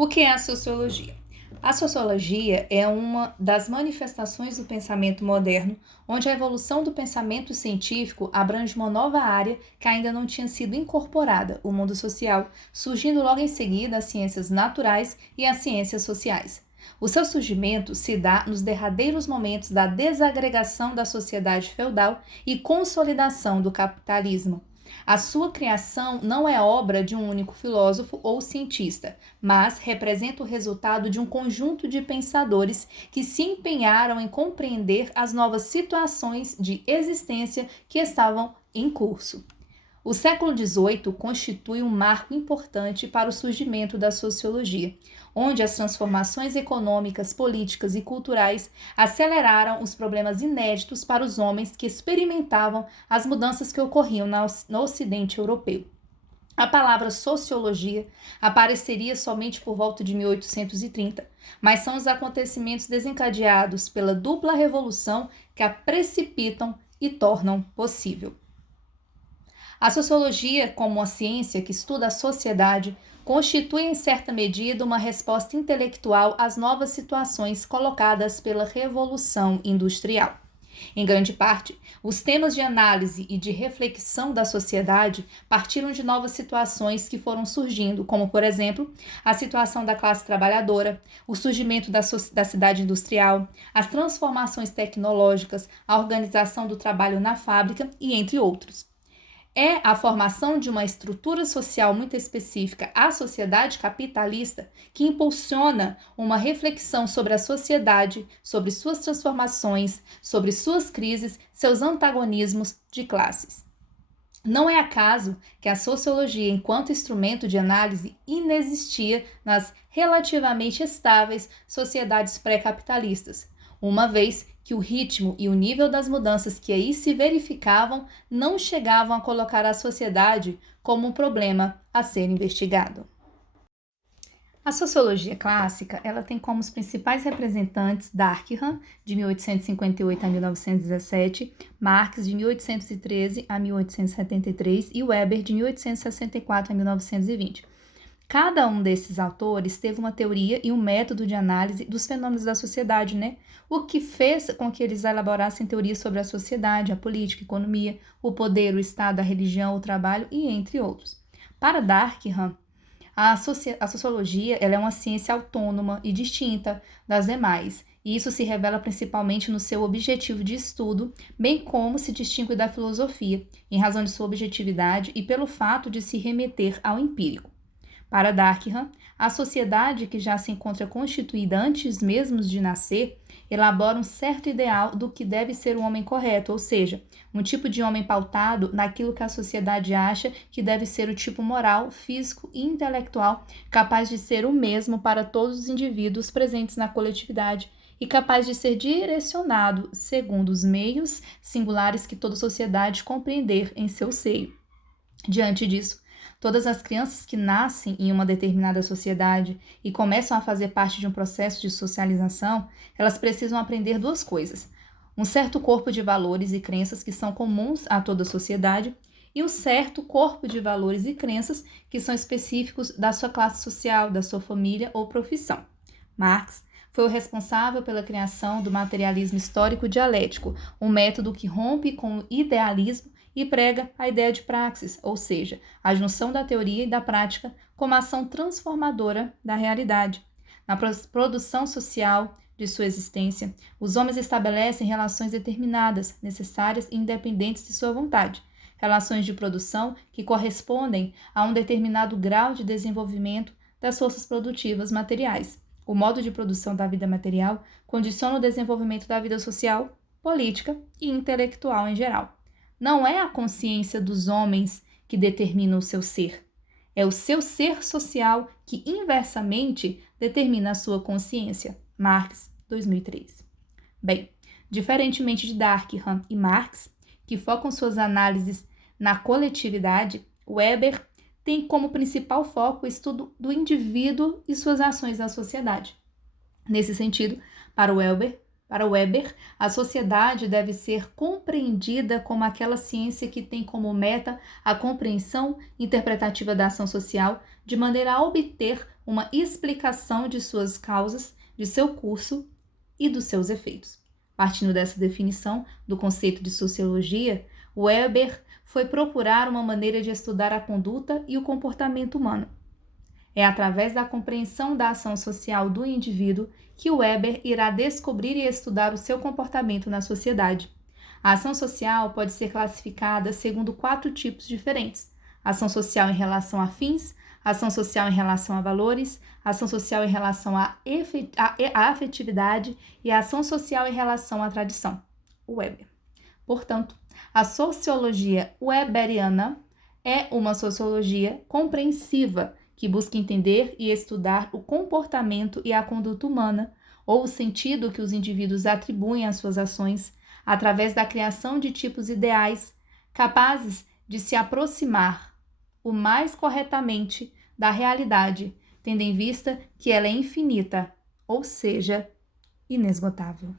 O que é a sociologia? A sociologia é uma das manifestações do pensamento moderno, onde a evolução do pensamento científico abrange uma nova área que ainda não tinha sido incorporada, o mundo social, surgindo logo em seguida as ciências naturais e as ciências sociais. O seu surgimento se dá nos derradeiros momentos da desagregação da sociedade feudal e consolidação do capitalismo. A sua criação não é obra de um único filósofo ou cientista, mas representa o resultado de um conjunto de pensadores que se empenharam em compreender as novas situações de existência que estavam em curso. O século XVIII constitui um marco importante para o surgimento da sociologia, onde as transformações econômicas, políticas e culturais aceleraram os problemas inéditos para os homens que experimentavam as mudanças que ocorriam no Ocidente europeu. A palavra sociologia apareceria somente por volta de 1830, mas são os acontecimentos desencadeados pela dupla revolução que a precipitam e tornam possível. A sociologia, como uma ciência que estuda a sociedade, constitui em certa medida uma resposta intelectual às novas situações colocadas pela Revolução Industrial. Em grande parte, os temas de análise e de reflexão da sociedade partiram de novas situações que foram surgindo, como, por exemplo, a situação da classe trabalhadora, o surgimento da cidade industrial, as transformações tecnológicas, a organização do trabalho na fábrica e entre outros. É a formação de uma estrutura social muito específica, a sociedade capitalista, que impulsiona uma reflexão sobre a sociedade, sobre suas transformações, sobre suas crises, seus antagonismos de classes. Não é acaso que a sociologia, enquanto instrumento de análise, inexistia nas relativamente estáveis sociedades pré-capitalistas, uma vez que o ritmo e o nível das mudanças que aí se verificavam não chegavam a colocar a sociedade como um problema a ser investigado. A sociologia clássica, ela tem como os principais representantes Durkheim, de 1858 a 1917, Marx, de 1813 a 1873 e Weber, de 1864 a 1920. Cada um desses autores teve uma teoria e um método de análise dos fenômenos da sociedade, né? O que fez com que eles elaborassem teorias sobre a sociedade, a política, a economia, o poder, o Estado, a religião, o trabalho e entre outros. Para Durkheim, a sociologia ela é uma ciência autônoma e distinta das demais, e isso se revela principalmente no seu objetivo de estudo, bem como se distingue da filosofia, em razão de sua objetividade e pelo fato de se remeter ao empírico. Para Durkheim, a sociedade que já se encontra constituída antes mesmo de nascer elabora um certo ideal do que deve ser um homem correto, ou seja, um tipo de homem pautado naquilo que a sociedade acha que deve ser o tipo moral, físico e intelectual capaz de ser o mesmo para todos os indivíduos presentes na coletividade e capaz de ser direcionado segundo os meios singulares que toda sociedade compreender em seu seio. Diante disso, todas as crianças que nascem em uma determinada sociedade e começam a fazer parte de um processo de socialização, elas precisam aprender duas coisas: um certo corpo de valores e crenças que são comuns a toda a sociedade e um certo corpo de valores e crenças que são específicos da sua classe social, da sua família ou profissão. Marx foi o responsável pela criação do materialismo histórico dialético, um método que rompe com o idealismo e prega a ideia de praxis, ou seja, a junção da teoria e da prática como ação transformadora da realidade. Na produção social de sua existência, os homens estabelecem relações determinadas, necessárias e independentes de sua vontade, relações de produção que correspondem a um determinado grau de desenvolvimento das forças produtivas materiais. O modo de produção da vida material condiciona o desenvolvimento da vida social, política e intelectual em geral. Não é a consciência dos homens que determina o seu ser. É o seu ser social que, inversamente, determina a sua consciência. Marx, 2003. Bem, diferentemente de Durkheim e Marx, que focam suas análises na coletividade, Weber tem como principal foco o estudo do indivíduo e suas ações na sociedade. Nesse sentido, para Weber, Para Weber, a sociedade deve ser compreendida como aquela ciência que tem como meta a compreensão interpretativa da ação social, de maneira a obter uma explicação de suas causas, de seu curso e dos seus efeitos. Partindo dessa definição do conceito de sociologia, Weber foi procurar uma maneira de estudar a conduta e o comportamento humano. É através da compreensão da ação social do indivíduo que Weber irá descobrir e estudar o seu comportamento na sociedade. A ação social pode ser classificada segundo 4 tipos diferentes: ação social em relação a fins, ação social em relação a valores, ação social em relação à afetividade e ação social em relação à tradição. Weber. Portanto, a sociologia weberiana é uma sociologia compreensiva que busca entender e estudar o comportamento e a conduta humana, ou o sentido que os indivíduos atribuem às suas ações, através da criação de tipos ideais capazes de se aproximar o mais corretamente da realidade, tendo em vista que ela é infinita, ou seja, inesgotável.